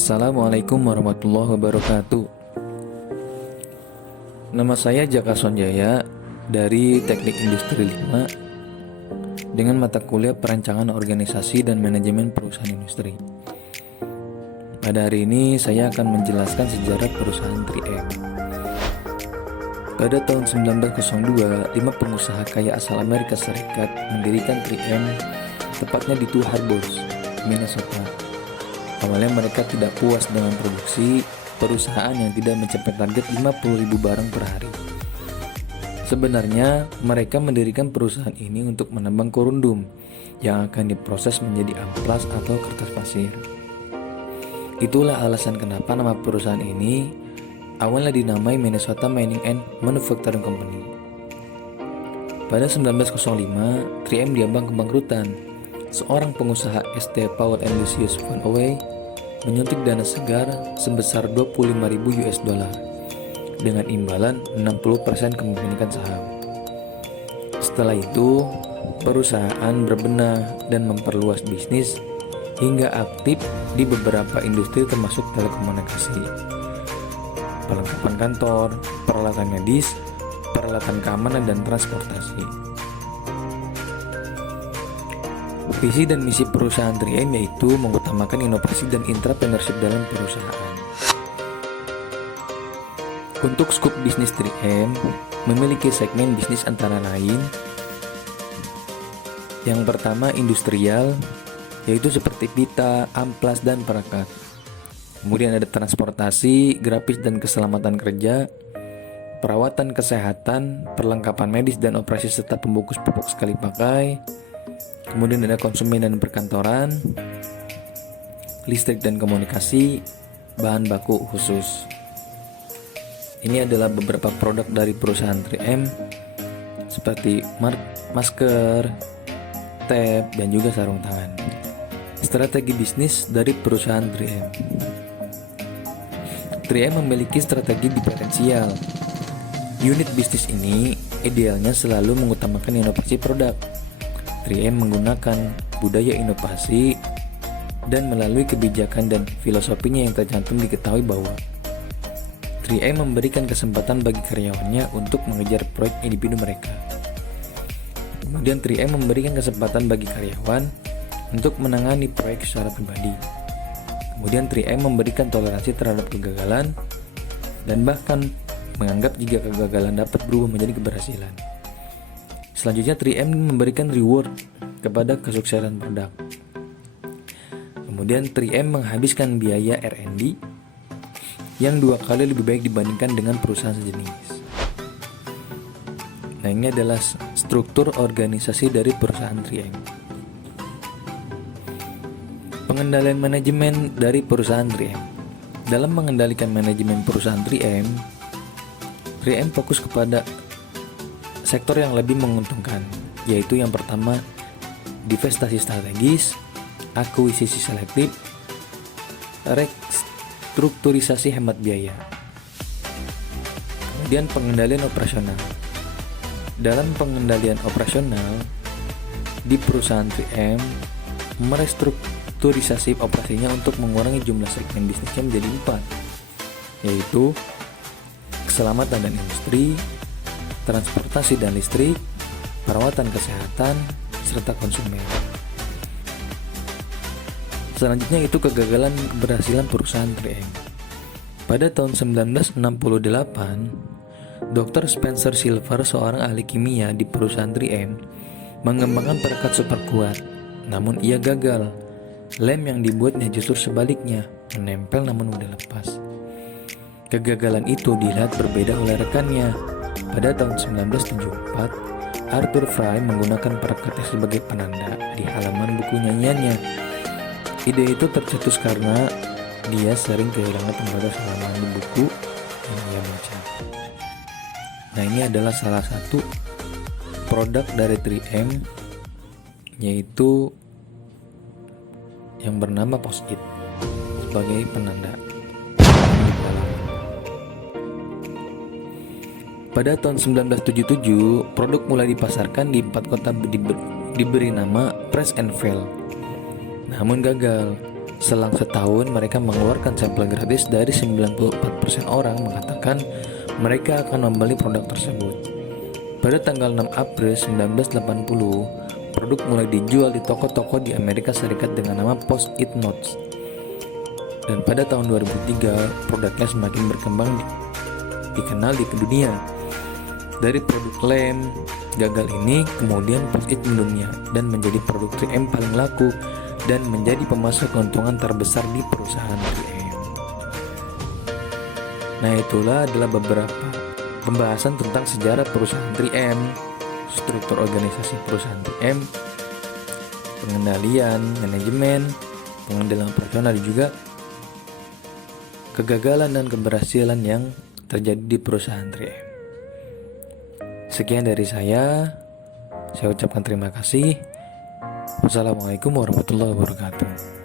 Assalamualaikum warahmatullahi wabarakatuh. Nama saya Jaka Sonjaya dari Teknik Industri 5 dengan mata kuliah Perancangan Organisasi dan Manajemen Perusahaan Industri. Pada hari ini saya akan menjelaskan sejarah perusahaan 3M. Pada tahun 1902, 5 pengusaha kaya asal Amerika Serikat mendirikan 3M, tepatnya di Two Harbors, Minnesota. Awalnya mereka tidak puas dengan produksi perusahaan yang tidak mencapai target 50.000 barang per hari. Sebenarnya mereka mendirikan perusahaan ini untuk menambang korundum yang akan diproses menjadi amplas atau kertas pasir. Itulah alasan kenapa nama perusahaan ini awalnya dinamai Minnesota Mining and Manufacturing Company. Pada 1905, 3M diambang kebangkrutan. Seorang pengusaha St. Paul and Lucius Van Owe menyuntik dana segar sebesar 25.000 US dollar dengan imbalan 60% kepemilikan saham. Setelah itu, perusahaan berbenah dan memperluas bisnis hingga aktif di beberapa industri termasuk telekomunikasi, perlengkapan kantor, peralatan medis, peralatan keamanan, dan transportasi. Visi dan misi perusahaan 3M yaitu mengutamakan inovasi dan entrepreneurship dalam perusahaan. Untuk skup bisnis 3M memiliki segmen bisnis antara lain: yang pertama industrial, yaitu seperti pita, amplas, dan perekat. Kemudian ada transportasi, grafis dan keselamatan kerja, perawatan kesehatan, perlengkapan medis dan operasi serta pembungkus pupuk sekali pakai. Kemudian ada konsumen dan perkantoran, listrik dan komunikasi, bahan baku khusus. Ini adalah beberapa produk dari perusahaan 3M seperti masker, tab, dan juga sarung tangan. Strategi bisnis dari perusahaan 3M. 3M memiliki strategi diferensial. Unit bisnis ini idealnya selalu mengutamakan inovasi produk. 3M menggunakan budaya inovasi dan melalui kebijakan dan filosofinya yang tercantum diketahui bahwa 3M memberikan kesempatan bagi karyawannya untuk mengejar proyek individu mereka. Kemudian 3M memberikan kesempatan bagi karyawan untuk menangani proyek secara pribadi. Kemudian 3M memberikan toleransi terhadap kegagalan dan bahkan menganggap jika kegagalan dapat berubah menjadi keberhasilan. Selanjutnya 3M memberikan reward kepada kesuksesan produk. Kemudian 3M menghabiskan biaya R&D yang 2 kali lebih baik dibandingkan dengan perusahaan sejenis. Nah, ini adalah struktur organisasi dari perusahaan 3M. Pengendalian manajemen dari perusahaan 3M. Dalam mengendalikan manajemen perusahaan 3M fokus kepada sektor yang lebih menguntungkan, yaitu yang pertama, divestasi strategis, akuisisi selektif, restrukturisasi hemat biaya. Kemudian pengendalian operasional. Dalam pengendalian operasional di perusahaan 3M, merestrukturisasi operasinya untuk mengurangi jumlah segmen bisnisnya menjadi 4, yaitu keselamatan dan industri, transportasi dan listrik, perawatan kesehatan, serta konsumen. Selanjutnya itu kegagalan keberhasilan perusahaan 3M. Pada tahun 1968, Dr. Spencer Silver, seorang ahli kimia di perusahaan 3M, mengembangkan perekat super kuat. Namun ia gagal. Lem yang dibuatnya justru sebaliknya, menempel namun mudah lepas. Kegagalan itu dilihat berbeda oleh rekannya. Pada tahun 1974, Arthur Fry menggunakan perekatnya sebagai penanda di halaman buku nyanyiannya. Ide itu tercetus karena dia sering kehilangan pembatas halaman di buku yang ia baca. Nah, ini adalah salah satu produk dari 3M, yaitu yang bernama Post-it sebagai penanda. Pada tahun 1977, produk mulai dipasarkan di 4 kota diberi nama Press and Fail. Namun gagal. Selang setahun mereka mengeluarkan sampel gratis dari 94% orang mengatakan mereka akan membeli produk tersebut. Pada tanggal 6 April 1980, produk mulai dijual di toko-toko di Amerika Serikat dengan nama Post-it Notes. Dan pada tahun 2003, produknya semakin berkembang dikenal di dunia. Dari produk lem gagal ini, kemudian Post-it mendunia dan menjadi produk 3M paling laku dan menjadi pemasok keuntungan terbesar di perusahaan 3M. Nah, itulah adalah beberapa pembahasan tentang sejarah perusahaan 3M, struktur organisasi perusahaan 3M, pengendalian, manajemen, pengendalian operasional, dan juga kegagalan dan keberhasilan yang terjadi di perusahaan 3M. Sekian dari saya ucapkan terima kasih. Wassalamualaikum warahmatullahi wabarakatuh.